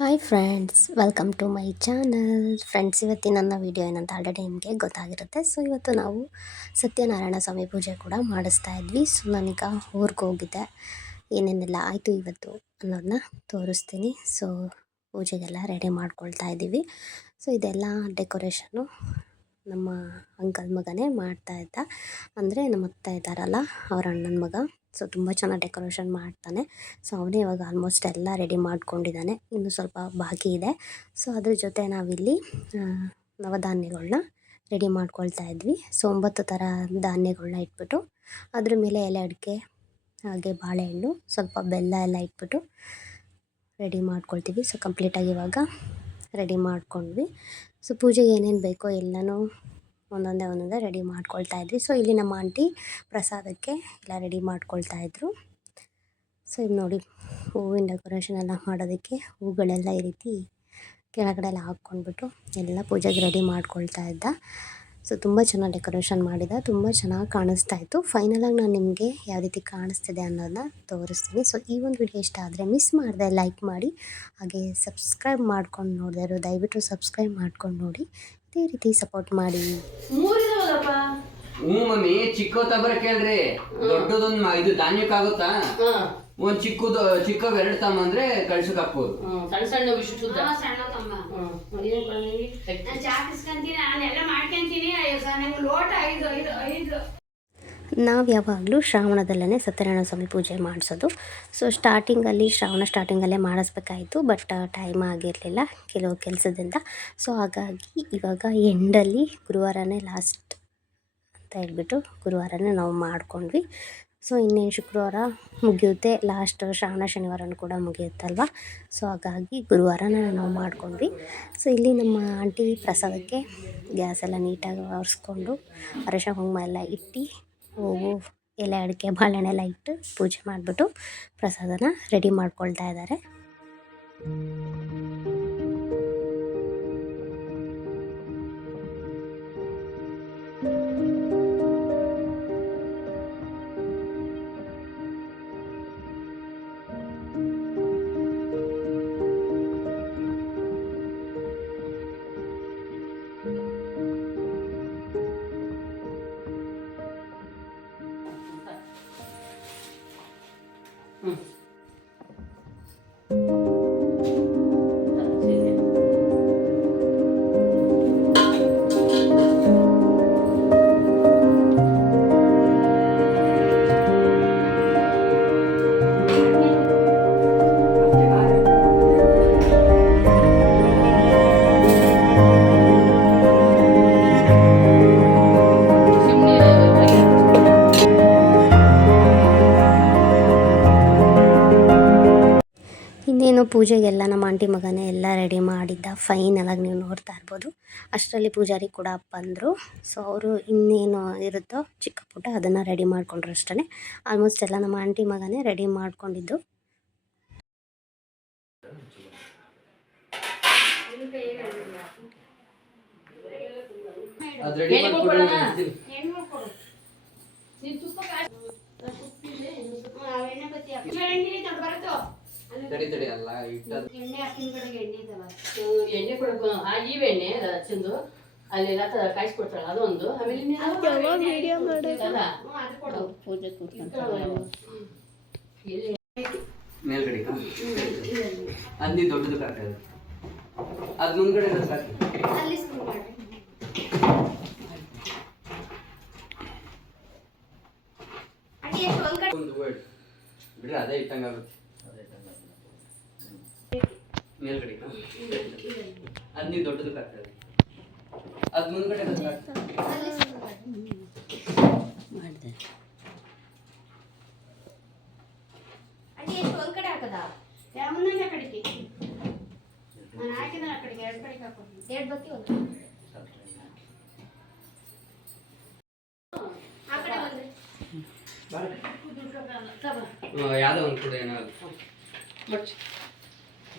Hi friends, welcome to my channel. Friends, ಇವತ್ತಿನ ನನ್ನ video ಏನಂತ ಆಲ್ರೆಡಿ ನಿಮಗೆ ಗೊತ್ತಾಗಿರುತ್ತೆ. ಸೊ ಇವತ್ತು ನಾವು ಸತ್ಯನಾರಾಯಣ ಸ್ವಾಮಿ ಪೂಜೆ ಕೂಡ ಮಾಡಿಸ್ತಾ ಇದ್ವಿ. ಸೊ ನಾನೀಗ ಊರಿಗೆ ಹೋಗಿದ್ದೆ, ಏನೇನೆಲ್ಲ ಆಯಿತು ಇವತ್ತು ಅನ್ನೋದನ್ನ ತೋರಿಸ್ತೀನಿ. ಸೊ ಪೂಜೆಗೆಲ್ಲ ರೆಡಿ ಮಾಡ್ಕೊಳ್ತಾ ಇದ್ದೀವಿ. ಸೊ ಇದೆಲ್ಲ ಡೆಕೋರೇಷನ್ನು ನಮ್ಮ ಅಂಕಲ್ ಮಗನೇ ಮಾಡ್ತಾಯಿದ್ದ, ಅಂದರೆ ನಮ್ಮ ಅತ್ತೆ ಇದ್ದಾರಲ್ಲ ಅವ್ರ ಅಣ್ಣನ ಮಗ. ಸೊ ತುಂಬ ಚೆನ್ನಾಗಿ ಡೆಕೋರೇಷನ್ ಮಾಡ್ತಾನೆ. ಸೊ ಅವನೇ ಇವಾಗ ಆಲ್ಮೋಸ್ಟ್ ಎಲ್ಲ ರೆಡಿ ಮಾಡ್ಕೊಂಡಿದ್ದಾನೆ, ಇನ್ನೂ ಸ್ವಲ್ಪ ಬಾಕಿ ಇದೆ. ಸೊ ಅದ್ರ ಜೊತೆ ನಾವಿಲ್ಲಿ ನವಧಾನ್ಯಗಳನ್ನ ರೆಡಿ ಮಾಡ್ಕೊಳ್ತಾ ಇದ್ವಿ. ಸೊ 9 ಥರ ಧಾನ್ಯಗಳನ್ನ ಇಟ್ಬಿಟ್ಟು ಅದ್ರ ಮೇಲೆ ಎಲೆ ಅಡಿಕೆ ಹಾಗೆ ಬಾಳೆಹಣ್ಣು ಸ್ವಲ್ಪ ಬೆಲ್ಲ ಎಲ್ಲ ಇಟ್ಬಿಟ್ಟು ರೆಡಿ ಮಾಡ್ಕೊಳ್ತೀವಿ. ಸೊ ಕಂಪ್ಲೀಟಾಗಿ ಇವಾಗ ರೆಡಿ ಮಾಡ್ಕೊಂಡ್ವಿ. ಸೊ ಪೂಜೆಗೆ ಏನೇನು ಬೇಕೋ ಎಲ್ಲನೂ ಒಂದೊಂದೇ ರೆಡಿ ಮಾಡ್ಕೊಳ್ತಾ ಇದ್ವಿ. ಸೊ ಇಲ್ಲಿ ನಮ್ಮ ಆಂಟಿ ಪ್ರಸಾದಕ್ಕೆ ಎಲ್ಲ ರೆಡಿ ಮಾಡ್ಕೊಳ್ತಾ ಇದ್ರು. ಸೊ ಇದು ನೋಡಿ, ಹೂವಿನ ಡೆಕೋರೇಷನ್ ಎಲ್ಲ ಮಾಡೋದಕ್ಕೆ ಹೂಗಳೆಲ್ಲ ಈ ರೀತಿ ಕೆಳಗಡೆ ಎಲ್ಲ ಹಾಕ್ಕೊಂಡ್ಬಿಟ್ಟು ಎಲ್ಲ ಪೂಜೆಗೆ ರೆಡಿ ಮಾಡ್ಕೊಳ್ತಾ ಇದ್ದ. ಸೊ ತುಂಬ ಚೆನ್ನಾಗಿ ಡೆಕೋರೇಷನ್ ಮಾಡಿದ, ತುಂಬ ಚೆನ್ನಾಗಿ ಕಾಣಿಸ್ತಾ ಇತ್ತು. ಫೈನಲಾಗಿ ನಾನು ನಿಮಗೆ ಯಾವ ರೀತಿ ಕಾಣಿಸ್ತಿದೆ ಅನ್ನೋದನ್ನ ತೋರಿಸ್ತೀನಿ. ಸೊ ಈ ಒಂದು ವಿಡಿಯೋ ಇಷ್ಟ ಆದರೆ ಮಿಸ್ ಮಾಡಿದೆ ಲೈಕ್ ಮಾಡಿ, ಹಾಗೆ ಸಬ್ಸ್ಕ್ರೈಬ್ ಮಾಡ್ಕೊಂಡು ನೋಡಿದೆ ಇರೋ ದಯವಿಟ್ಟು ಸಬ್ಸ್ಕ್ರೈಬ್ ಮಾಡ್ಕೊಂಡು ನೋಡಿ, ಇದೇ ರೀತಿ ಸಪೋರ್ಟ್ ಮಾಡಿ. ಹ್ಞೂ ಮಮ್ಮಿ, ಚಿಕ್ಕ ತಬರ ಕೇಳ್ರಿ, ದೊಡ್ಡದೊಂದು ಇದು ಧಾನ್ಯಕ್ಕಾಗುತ್ತಾ? ಒಂದ್ ಚಿಕ್ಕ 2 ತಮ್ಮಂದ್ರೆ ಕಳ್ಸಕ್ ಹಾಕ್ಬೋದು. ಸಣ್ಣ ಸಣ್ಣ ವಿಶುದ್ಧ ಸಣ್ಣ ತಮ್ಮ ಚಾಕಿಸ್ಕೊಂತೀನಿ, ನಾನೆಲ್ಲ ಮಾಡ್ಕೊಂತೀನಿ. ನಂಗೆ ಲೋಟ 5 ನಾವು ಯಾವಾಗಲೂ ಶ್ರಾವಣದಲ್ಲೇ ಸತ್ಯನಾರಾಯಣ ಸ್ವಾಮಿ ಪೂಜೆ ಮಾಡಿಸೋದು. ಸೊ ಶ್ರಾವಣ ಸ್ಟಾರ್ಟಿಂಗಲ್ಲೇ ಮಾಡಿಸ್ಬೇಕಾಯಿತು, ಬಟ್ ಟೈಮ್ ಆಗಿರಲಿಲ್ಲ ಕೆಲವು ಕೆಲಸದಿಂದ. ಸೊ ಹಾಗಾಗಿ ಇವಾಗ ಎಂಡಲ್ಲಿ ಗುರುವಾರನೇ ಲಾಸ್ಟ್ ಅಂತ ಹೇಳ್ಬಿಟ್ಟು ಗುರುವಾರನೇ ನಾವು ಮಾಡ್ಕೊಂಡ್ವಿ. ಸೊ ಇನ್ನೇನು ಶುಕ್ರವಾರ ಮುಗಿಯುತ್ತೆ, ಲಾಸ್ಟ್ ಶ್ರಾವಣ ಶನಿವಾರನೂ ಕೂಡ ಮುಗಿಯುತ್ತಲ್ವ. ಸೊ ಹಾಗಾಗಿ ಗುರುವಾರನ ನಾವು ಮಾಡ್ಕೊಂಡ್ವಿ. ಸೊ ಇಲ್ಲಿ ನಮ್ಮ ಆಂಟಿ ಪ್ರಸಾದಕ್ಕೆ ಗ್ಯಾಸ್ ಎಲ್ಲ ನೀಟಾಗಿ ಒರೆಸ್ಕೊಂಡು ಅರಿಶಿನ ಕುಂಕುಮ ಎಲ್ಲ ಇಟ್ಟು ಹೂವು ಎಲೆ ಅಡಿಕೆ ಬಾಳೆಹಣ್ಣೆಲ್ಲ ಇಟ್ಟು ಪೂಜೆ ಮಾಡಿಬಿಟ್ಟು ಪ್ರಸಾದನ ರೆಡಿ ಮಾಡ್ಕೊಳ್ತಾ ಇದ್ದಾರೆ. ಇನ್ನೇನು ಪೂಜೆಗೆಲ್ಲ ನಮ್ಮ ಆಂಟಿ ಮಗನೇ ಎಲ್ಲ ರೆಡಿ ಮಾಡಿದ್ದ, ಫೈನಲಾಗಿ ನೀವು ನೋಡ್ತಾ ಇರ್ಬೋದು. ಅಷ್ಟರಲ್ಲಿ ಪೂಜಾರಿ ಕೂಡ ಬಂದರು. ಸೊ ಅವರು ಇನ್ನೇನು ಇರುತ್ತೋ ಚಿಕ್ಕ ಪುಟ್ಟ ಅದನ್ನು ರೆಡಿ ಮಾಡಿಕೊಂಡ್ರು ಅಷ್ಟೇ. ಆಲ್ಮೋಸ್ಟ್ ಎಲ್ಲ ನಮ್ಮ ಆಂಟಿ ಮಗನೇ ರೆಡಿ ಮಾಡ್ಕೊಂಡಿದ್ದು. ತಡಿ ಅಲ್ಲ ಎಣ್ಣೆ ಕೊಡಬೇಕು. ಎಣ್ಣೆ ಹಚ್ಚಿಂದು ಅಲ್ಲೆಲ್ಲ ಕಾಯಿಸ್ಕೊಡ್ತಾಳ, ಅದೊಂದು. ಆಮೇಲೆ ಮೇಲ್ಗಡೆ ಅಂದಿ ದೊಡ್ಡದು ಹಾಕೋದು, ಅದ್ ಮುಂದ್ಗಡೆ ಹಾಕಿ ಬಿಡ್ರಿ, ಅದೇ ಇಟ್ಟಂಗಾಗುತ್ತೆ. ಮೇಲ್ಗಡೆ ಅದ್ ನೀವು ದೊಡ್ಡದು ಹಾಕೋದು, ಅದ್ ಮುಂದ್ಗಡೆ ಮಾಡಿದೆ. ಒಂದ್ ಕಡೆ ಹಾಕದ ಮುಂದೆ ಕಡೆಗೆ ನಾನು ಹಾಕಿದ ಆ ಕಡೆಗೆ 2 ಕಡೆಗೆ ಹಾಕೋದು. 2 ಬತ್ತಿ ಒಂದು ಆ ಕಡೆ ಬಂದ್ರೆ ಯಾವುದೋ ಒಂದು ಕೂಡ ಏನಾಗಲ್ಲ.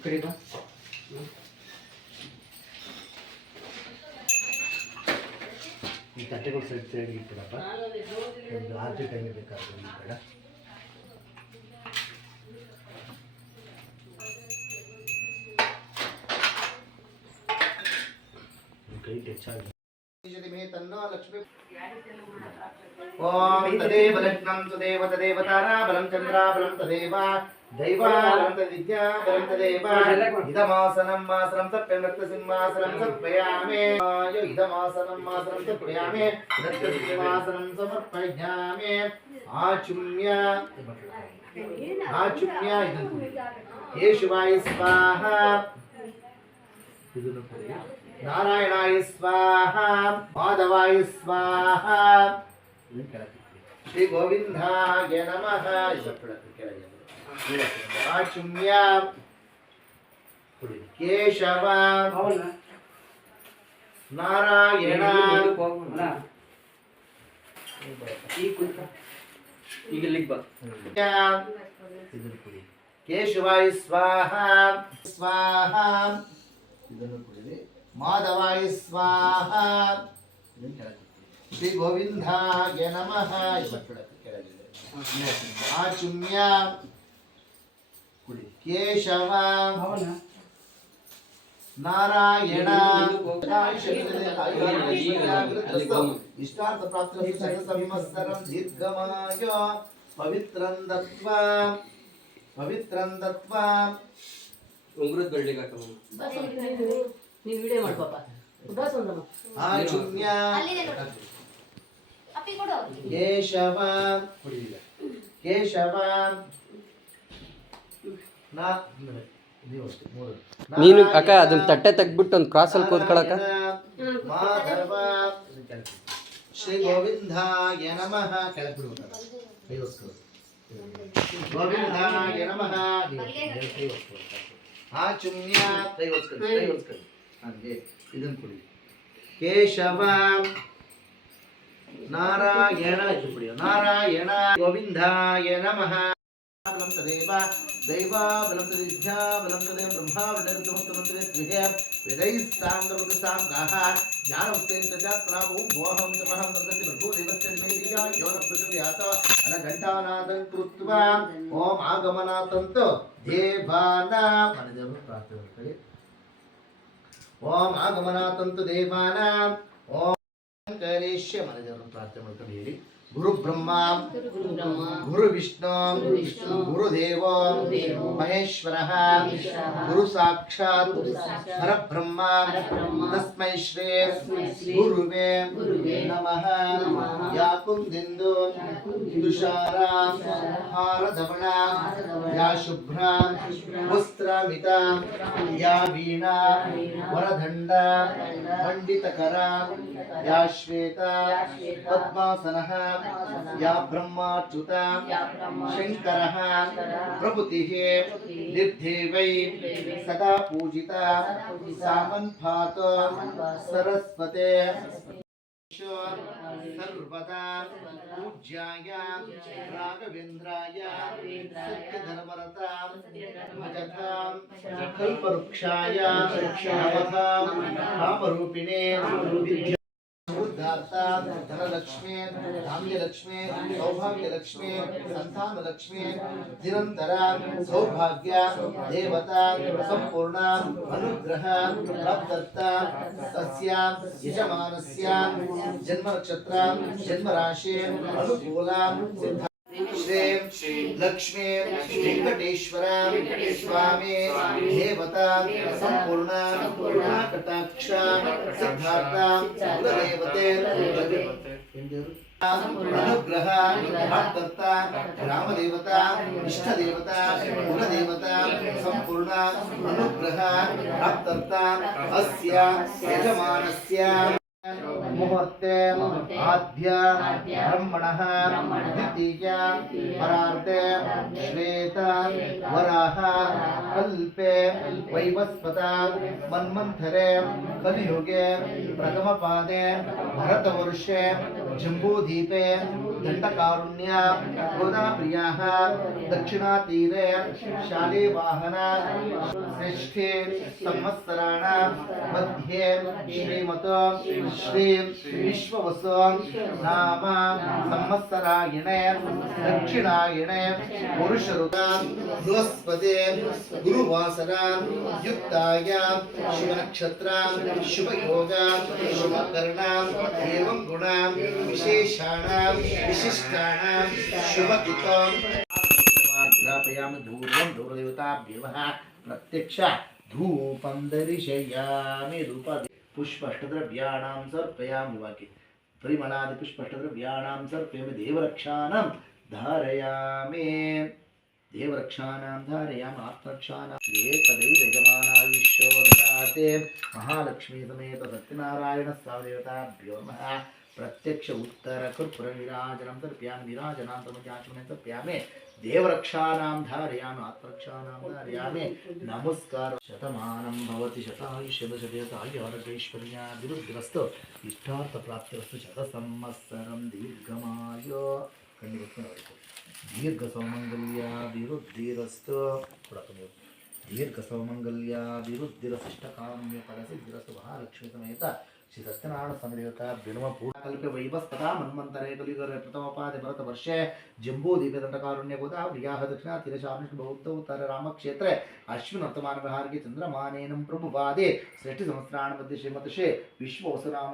ಕಡೆ ಬಾ. ಈ ತಟ್ಟೆಗಳು ಸೈಡ್ ಇಟ್ಬಿಡಪ್ಪ, ಒಂದು ಆರ್ಜಿ ಟೈಮ್ ಬೇಕಾದ್ರೆ ಬೇಡ. तन्नो लक्ष्मी ओम तदेव लग्नं तदेव तदेव तारा बलं चंद्रा बलं तदेव दैवा बलं तद्विद्या बलं तदेव इदमासनं मासनं सप्तसिंहासनं समर्पयामि यो इदमासनं मासनं समर्पयामि रक्तसिंहासनं समर्पयामि आचुम्य केशवाय स्वाहा नारायणाय स्वाहा माधवाय स्वाहा श्री गोविंदाय नमः आचुम्य केशव नारायण केशवाय स्वाहा स्वाहा माधवाय स्वाहा श्री गोविंदाय नमः आचुम्य केशव नारायण इष्टार्थ प्राप्त संवत्सरं दीर्घमाय पवित्रं दत्वा ಉಂಗುರದ ಬೆಳ್ಳಿಗೆ ನೀನು ವಿಡಿಯೋ ಮಾಡು ಪಾಪ ಉದಾಸ ಒಂದಮ್ಮ आचुम्य ಅಪ್ಪಿ ಕೊಡು केशव केशव ನೀನು ಅಕ್ಕ ಅದನ್ನ ತಟ್ಟೆ ತೆಗ್ಬಿಟ್ಟು ಒಂದು ಕ್ರಾಸ್ ಅಲ್ಲಿ ಕೂತ್ಕೊಳ್ಳಕ माधव श्री गोविंदाय नमः गोविंदाय नमः आचुम्य केशव नारायण नारायण गोविंदाय नमः बलं तदेव दैवा बलं तदिद्ध्या बलं तदेव ब्रह्मा वृद्धमुत्तमन्त्रे स्विहे वेदैस्ताङ्गवृतसां गाः ज्ञानमुक्तेन च प्रावो मोहं तमहं तदति भर्गो देवस्य निमेदिया यो न प्रचोदयात् अनघण्टानादं कृत्वा ॐ आगमनातन्तो देवानां मनदेव प्रार्थना ॐ आगमनातन्तो देवानां ॐ करिष्य मनदेव प्रार्थना करियरि गुरु ब्रह्मा गुरु विष्णु गुरुदेव महेश्वरः गुरु साक्षात् परब्रह्मा तस्मै श्री गुरुवे नमः या कुन्दिन्दु तुषारा हारधवना या शुभ्रा वस्त्रमिता या वीणा वरदण्डा पण्डितकरा या श्वेता पद्मासनः या ब्रह्माच्युता शंकरः प्रभुतिः निर्देवै सदा पूजिता सामन्भात सरस्वते सर्वदा पूज्याय राघवेन्द्राय सत्यधर्मरता भजतां कल्पवृक्षाय नमतां कामरूपिणे धनलक्ष्मी धान्यलक्ष्मी सौभाग्यलक्ष्मी संतानलक्ष्मी निरंतर सौभाग्य देवता संपूर्ण अनुग्रह प्राप्तता तस्या यजमानस्य जन्म नक्षत्र जन्म राशि अनुकूल श्री लक्ष्मी वेंकटेश्वर स्वामी देवता संपूर्ण कटाक्ष सिद्धार्थ कुलदेवते अनुग्रह प्राप्तता ग्राम देवता इष्ट देवता कुलदेवता संपूर्ण अनुग्रह प्राप्तता अस्य यजमानस्य मुहूर्ते आद्य ब्रह्मणः द्वितीय परार्थे श्वेत वराह कल्पे वैवस्वत मन्वन्तरे कलियुगे प्रथमपादे भरतवर्षे जम्बूद्वीपे दण्डकारुण्य गोदाप्रियाः दक्षिणातीरे शालिवाहन षष्ठे संवत्सराणां मध्ये श्रीमतो श्री ವಿಶ್ವವಸು ನಾಮ ಸಂವತ್ಸರಾಯಣೆ ದಕ್ಷಿಣಾಯಣೆ ಪುರುಷಋತ ಬೃಹಸ್ಪತಿ ಗುರುವಾಸರ ಯುಕ್ತಾಯ ಶುಭನಕ್ಷತ್ರ ಶುಭಯೋಗ ಶುಭಕರ್ಣ ಏವಂ ಗುಣ ವಿಶೇಷಾಣ ವಿಶಿಷ್ಟಾಣ ಶುಭಕೃತ ग्रापयामि धूर्वं धूर्वदेवताभ्यो नमः प्रत्यक्ष धूपं दर्शयामि धूप पुष्पाष्टद्रव्याणां समर्पयामि वाक्ये परिमलादि पुष्पाष्टद्रव्याणां समर्पयामि देवरक्षाणां धारयामि आत्मरक्षाणां तदैव यजमानायुष्यो ददाते महालक्ष्मी समेत सत्यनारायण स्वामिदेवताभ्यो नमः प्रत्यक्ष उत्तर कर्पूर निराजनं समर्पयामि निराजनान्तमजाचमनं समर्पयामि देवरक्षाणां धारयामि आत्मरक्षाणां धारयामि नमस्कार शतमानं भवति शतायुष्यशतशतायुरारोग्यैश्वर्याभिवृद्धिरस्तु इष्टार्थप्राप्तिरस्तु शतसंवत्सरं दीर्घमायु दीर्घसौमङ्गल्याभिवृद्धिरस्तु दीर्घसौमङ्गल्याभिवृद्धिरशिष्टकाम्यफलसिद्धिरस्तु महालक्ष्मी समेत श्री सत्यनारायण समदेवता बिणव पूर्णकल्पे वैवस्पदा मन्वन्तरे कलियुगे प्रथमोपादे भरतवर्षे जम्बूद्वीपदण्डकारुण्य गोदावर्याः दक्षिणा तीरशामिष्ट बौद्धोत्तर रामक्षेत्रे अश्विनवर्तमानविहारिके चन्द्रमानेनं प्रभुपादे षष्टिसहस्राणि मध्ये श्रीमतशे विश्ववसुनाम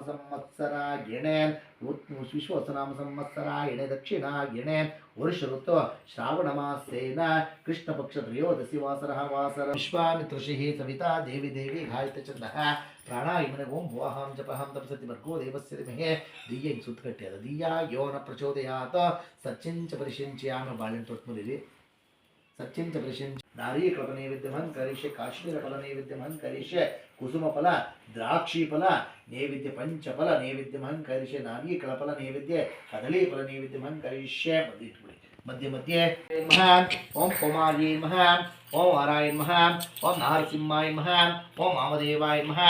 संवत्सरायणे दक्षिणायणे वर्ष ऋतु श्रावणमासेन कृष्णपक्षत्रयोदशी वासरः विश्वामित्रषिः सविता देवी गायत्रछन्दः प्राणायामने ओं भुवहं जपहं तपसति भर्गो देवस्य धीमहि दीये सुत्कट्यद दीया यो न प्रचोदयात् सच्चिञ्च परिशिञ्चयामि बाळेन तोट्मुलिरि सच्चिञ्च परिशिञ्च नारीकल्पनैवेद्यमहं करिष्ये काश्मीरफलनैवेद्यमहं करिष्ये कुसुमफल द्राक्षीफल नैवेद्य पंचफल नैवेद्यमहं करिष्ये नारीकलफल नैवेद्य कदलीफलनैवेद्यमहं करिष्ये मध्य मध्य ओं कौमारी नमः ओं हराय नमः ओं नारसिंहाय नमः ओं वामदेवाय नमः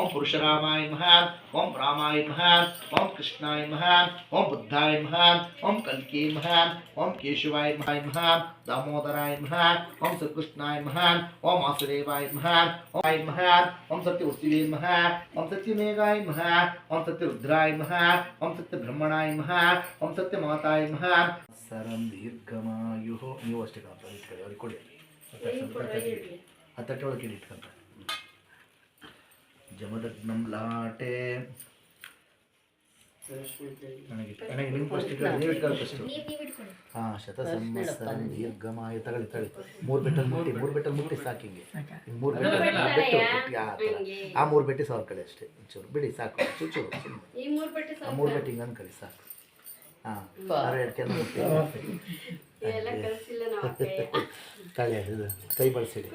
ओं परशुरामाय नमः ओं रामाय नमः ओं कृष्णाय नमः ओं बुद्धाय नमः ओं कल्की नमः ओं केशवाय नमः दामोदराय नमः ओं श्रीकृष्णाय नमः ओं वासुदेवाय नमः ओं सत्यवस्तुवे नमः ओं सत्यमेघाय नमः ओं सत्यरुद्राय नमः ओं सत्यब्रह्मणाय नमः ओं सत्यमाताय नमः सरं दीर्घमायुः ನೀವು ಅಷ್ಟೇ ಕಾಣ್ತಾರೆ ಇಟ್ಕೊಳ್ಳಿ ಅವ್ರಿಗೆ ಕೊಡಿ ಹತ್ತಟ್ಟೊಳಗೆ ಇಟ್ಕೊಂತ ಜಮದಗ್ನಂ ಲಾಟೆ ನನಗೆ ನಿಮ್ಮ ಫಸ್ಟ್ ನೀವು ಇಟ್ಕೊಳ್ಳಿ ಫಸ್ಟ್ ಹಾಂ ಶತಸಂವತ್ಸರಂ ದೀರ್ಘಮಾಯು ತಗೊಳ್ಳಿ ಮೂರು ಬೆಟ್ಟಲ್ಲಿ ಮುಟ್ಟಿ ಸಾಕು ಹಿಂಗೆ ಮೂರು ಬೆಟ್ಟ ಆ ಮೂರು ಬೆಟ್ಟಿ ಸಾವಿರ ಕಡೆ ಅಷ್ಟೇ ಚೂರು ಬಿಡಿ ಸಾಕು ಚೂರು ಆ ಮೂರು ಬೆಟ್ಟಿ ಹಿಂಗೆ ಅನ್ಕೊಳ್ಳಿ ಸಾಕು ಹಾಂ ಎರಡು ತಳೆ ಇದು ಕೈ ಬಳಸಿಡಿ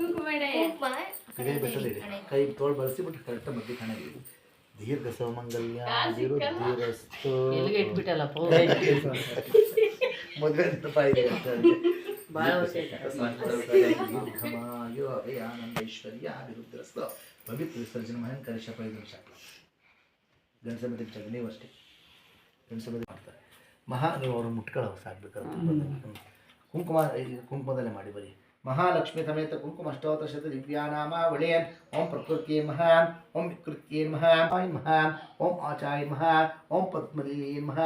ಕೈ ಬೆಟ್ಟದಿಡಿ ಕೈ ತೋಳು ಬಳಸಿಬಿಟ್ಟು ಕರೆಕ್ಟಾಗಿ ಮಧ್ಯೆ ಕಾಣಿರಿ ದೀರ್ಘ ಸೌಮಂಗಲ್ಯ ದೀರ್ಘಸ್ತು ಮದುವೆ ದೀರ್ಘಮಾಯು ಅಭಯಾನಂದೈಶ್ವರ್ಯ ಅಭಿವೃದ್ಧಿರಸ್ತು ಪವಿತ್ರ ವಿಸರ್ಜನೆ ಮಹಂಕರ ಶಪೈದು ಶಾಖ ಗಣಸಮಿತಿ ಚಗ ನೀವು ಅಷ್ಟೇ ಗಣಸಮಿತಿ ಮಾಡ್ತಾರೆ ಮಹಾ ನೀವು ಅವ್ರನ್ನ ಮುಟ್ಕೊಳ್ಳೋ ಸಾಕ್ಬೇಕಾದ್ರೆ ಕುಂಕುಮದಲ್ಲೇ ಮಾಡಿ ಬರೀ महालक्ष्मी समेत कुंकुम अष्टोत्तर शत दिव्यानामावली ओं प्रकृत्यै नमः ओं विकृत्यै नमः ओं आचार्य नमः ओं पद्मलिये नमः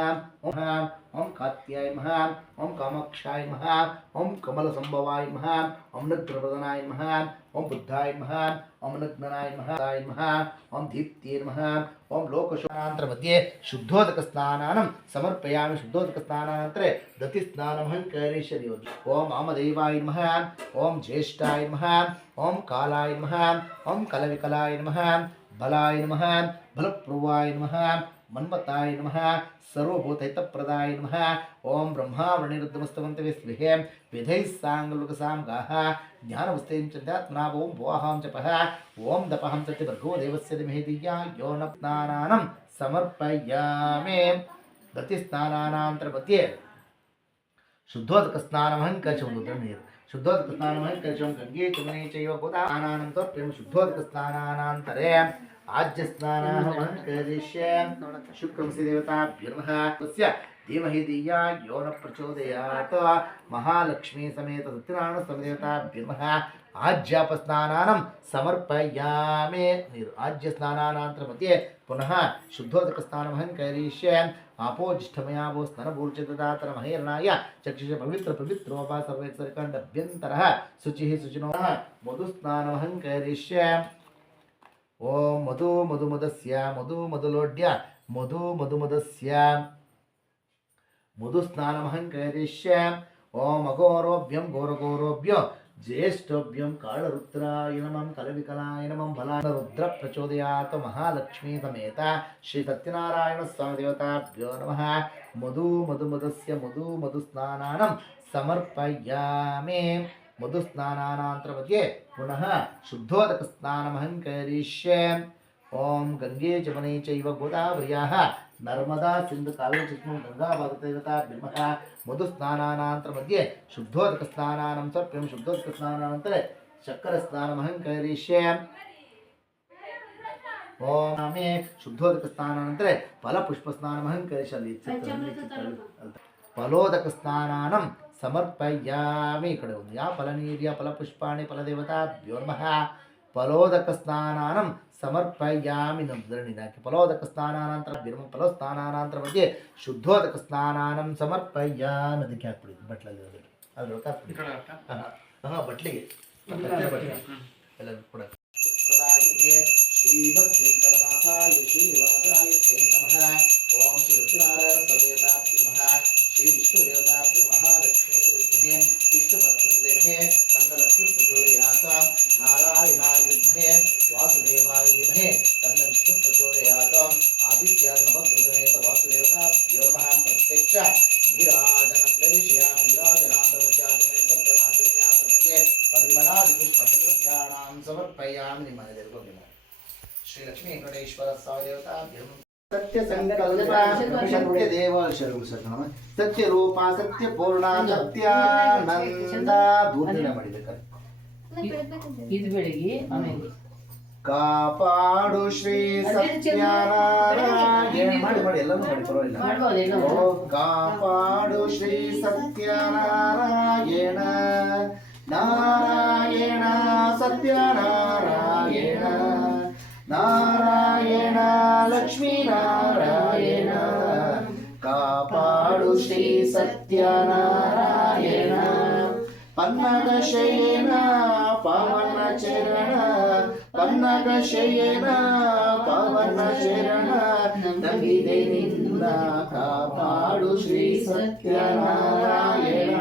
ओं कात्याय नमः ओं कामाक्षाय नमः ओं कमलसंभवाय नमः ओं नग्नप्रदनाय नमः ओं बुद्धाय नमः ओं नग्ननाय नमः ओं दीप्त्यै नमः ओं लोकशोणांतर मध्ये शुद्धोदक स्नानानं समर्पयामि शुद्धोदक स्नानानन्तरे दति स्नानं करिष्यामि ओं वामदेवाय नमः ओं ज्येष्ठाय नमः ओं कालाय नमः ओं कलविकलाय नमः बलाय नमः बलप्रुवाय नमः मन्मताय नमः सर्वभूतहितप्रदाय नमः ओं ब्रह्मावरणिरुद्धमस्तवन्तवे स्विहे विधैः साङ्गलोकसां गाः ज्ञानवस्तेन चन्द्रात्मना ओं भुवहं जपः ओं दपहं सत्यभर्गो देवस्य धीमहि धिया यो न स्नानानं समर्पयामि दतिस्नानानन्तरमध्ये शुद्धोदकस्नानं करिष्यामि ನೀರು शुद्धोदकस्नानं करिष्यामि गङ्गे चमने चैव गोदानानन्तरं प्रेम शुद्धोदकस्नानानन्तरे आज्यस्नानाहं करिष्यामि शुक्रमसि देवताभ्यो नमः तस्य धीमहि धिया यो न प्रचोदयात् महालक्ष्मी समेत सत्यनारायण समदेवताभ्यो नमः ಆಜ್ಯಾಪಸ್ನಾನಾನಂ ಸಮರ್ಪಯಾಮಿ. ನೀರು ಆಜ್ಯ ಸ್ನಾನಾನಂತರ ಮಧ್ಯೆ ಪುನಃ ಶುದ್ಧೋದಕ ಸ್ನಾನಮಹಂ ಕರಿಷ್ಯೆ. ಆಪೋಜಿಷ್ಠಮಯಾಭೋ ಸ್ತನಭೂರ್ಜಿತಾತರ ಮಹೇರ್ಣಾಯ ಚಕ್ಷುಷ ಪವಿತ್ರ ಪವಿತ್ರೋಪ ಸರ್ವೇತ್ಸರ್ಕಂಡಭ್ಯಂತರಃ ಶುಚಿಃ ಶುಚಿನೋಃ ಮಧುಸ್ನಾನಮಹಂ ಕರಿಷ್ಯೆ. ಓಂ ಮಧು ಮಧುಮದಸ್ಯ ಮಧು ಮಧುಲೋಡ್ಯ ಮಧು ಮಧುಮದಸ್ಯ ಮಧುಸ್ನಾನಮಹಂ ಕರಿಷ್ಯೆ. ಓಂ ಅಘೋರೋಭ್ಯಂ ಘೋರಘೋರೋಭ್ಯೋ ಜ್ಯೇಷ್ಠೋಭ್ಯಂ ಕಾಳರುದ್ರಾಯ ನಮಃ ಕಲವಿಕಲಾಯ ನಮಃ ಬಲಾರುದ್ರ ಪ್ರಚೋದಯಾತ್ ಮಹಾಲಕ್ಷ್ಮೀ ಸಮೇತ ಶ್ರೀ ಸತ್ಯನಾರಾಯಣ ಸ್ವಾಮಿ ದೇವತಾಭ್ಯೋ ನಮಃ. ಮಧು ಮಧುಮದಸ್ಯ ಮಧು ಮಧುಸ್ನಾನಾನಂ ಸಮರ್ಪಯಾಮಿ. ಮಧುಸ್ನಾನಾನಂತರ ಮಧ್ಯೆ ಪುನಃ ಶುದ್ಧೋದಕ ಸ್ನಾನಮಹಂ ಕರಿಷ್ಯೆ. ಓಂ ಗಂಗೆ ಜಮನೆ ಚೈವ ಗೋದಾವರ್ಯಾಃ ನರ್ಮದಾ ಸಿಂಧು ಕಾವೇರಿ ಚಿಸ್ಮು ಗಂಗಾ ಭಾಗವತೇವತಾಭ್ಯೋ ನಮಃ. ಮಧುಸ್ನಾನಾನಂತರ ಮಧ್ಯೆ ಶುದ್ಧೋದಕ ಸ್ನಾನಾನಂ ಸರ್ಪ್ಯಂ. ಶುದ್ಧೋದಕ ಸ್ನಾನಾನಂತರ ಚಕ್ರ ಸ್ನಾನಮಹಂ ಕರಿಷ್ಯೆ. ಓಂ ಆಮೇ ಶುದ್ಧೋದಕ ಸ್ನಾನಾನಂತರ ಫಲಪುಷ್ಪ ಸ್ನಾನಮಹಂ ಕರಿಷ್ಯೆ. ಫಲೋದಕ ಸ್ನಾನಾನಂ ಸಮರ್ಪಯಾಮಿ. ಈ ಕಡೆ ಒಂದು ಯಾ ಫಲನೀರ್ಯ ಫಲಪುಷ್ಪಾಣಿ ಫಲದೇವತಾಭ್ಯೋ ನಮಃ. ಫಲೋದಕ ಸ್ನಾನಾನಂ ಸಮರ್ಪಯಾಮಿ. ನಮ್ದರಣಿದಾಕಿ ಫಲೋದಕ ಸ್ನಾನಾನಂತರ ಬಿರ್ಮ ಫಲೋ ಸ್ನಾನಾನಂತರ ಮಧ್ಯೆ ಶುದ್ಧೋದಕ ಸ್ನಾನಾನಂ ಸಮರ್ಪಯಾಮಿ. ಅದಕ್ಕೆ ಹಾಕ್ಬಿಡಿ ಬಟ್ಲಲ್ಲಿ ಅದ್ರೊಳಗೆ ಹಾಕ್ಬಿಡಿ. ಬಟ್ಲಿಗೆ ಎಲ್ಲ ಕೂಡ ಶ್ರೀಮದ್ ವೆಂಕಟನಾಥಾಯ ಶ್ರೀನಿವಾಸಾಯ ತೇ ನಮಃ. ಓಂ ಶ್ರೀ ಸತ್ಯನಾರಾಯಣ ಸರ್ವೇತಾಭ್ಯೋ ನಮಃ. ಶ್ರೀ ವಿಷ್ಣು ದೇವತಾಭ್ಯೋ ನಮಃ. ಲಕ್ಷ್ಮೀ ವಿದ್ಮಹೇ ವಿಷ್ಣುಪತ್ನಿ ಧೀಮಹಿ ತನ್ನಲಕ್ಷ್ಮೀ ಪ್ರಚೋದಯಾತ್. ನಾರಾಯಣಾಯ ವಿದ್ಮಹೇ ವಾಸುದೇವಾಯ ಧೀಮಹಿ ತನ್ನ ವಿಷ್ಣು ಪ್ರಚೋದಯಾತ್. ಆದಿತ್ಯಾಯ ನವಗ್ರಹಮೇತ ವಾಸುದೇವತಾಭ್ಯೋ ನಮಃ. ಪ್ರತ್ಯಕ್ಷ ವಿರಾಜನಂ ದರ್ಶಯಾಮಿ. ವಿರಾಜನಾಂತರ್ಜಾತಮೇತ ಪ್ರಮಾಣುನ್ಯಾಸಮಧ್ಯೆ ಪರಿಮಳಾದಿಪುಷ್ಪಸಕೃತ್ಯಾಣಾಂ ಸಮರ್ಪಯಾಮಿ. ನಿಮ್ಮ ಎದುರು ಶ್ರೀ ಲಕ್ಷ್ಮೀ ವೆಂಕಟೇಶ್ವರ ಸ್ವಾಮಿ ದೇವತಾಭ್ಯೋ ಸತ್ಯ ಸಂಕಲ್ಪ ಸತ್ಯ ದೇವ ಸತ್ಯ ರೂಪ ಸತ್ಯ ಪೂರ್ಣ ಸತ್ಯಾನಂದ ದೂರದಿಂದ ಮಾಡಿದ್ದಾರೆ. ಇದು ಬೆಳಿಗ್ಗೆ ಆಮೇಲೆ ಕಾಪಾಡು ಶ್ರೀ ಸತ್ಯನಾರಾಯಣ ಮಾಡಿ ಎಲ್ಲರೂ ಮಾಡಿ ಪರವಾಗಿಲ್ಲ. ಓ ಕಾಪಾಡು ಶ್ರೀ ಸತ್ಯನಾರಾಯಣ ನಾರಾಯಣ ಸತ್ಯನಾರಾಯಣ ನಾರಾಯಣ ಲಕ್ಷ್ಮೀ ನಾರಾಯಣ. ಕಾಪಾಡು ಶ್ರೀ ಸತ್ಯನಾರಾಯಣ. ಪನ್ನಗ ಶಯನ ಪವನ ಚರಣ ಪನ್ನಗ ಶಯನ ಪವನ ಚರಣ ನಮಿದೆ ನಿನ್ನ. ಕಾಪಾಡು ಶ್ರೀ ಸತ್ಯನಾರಾಯಣ.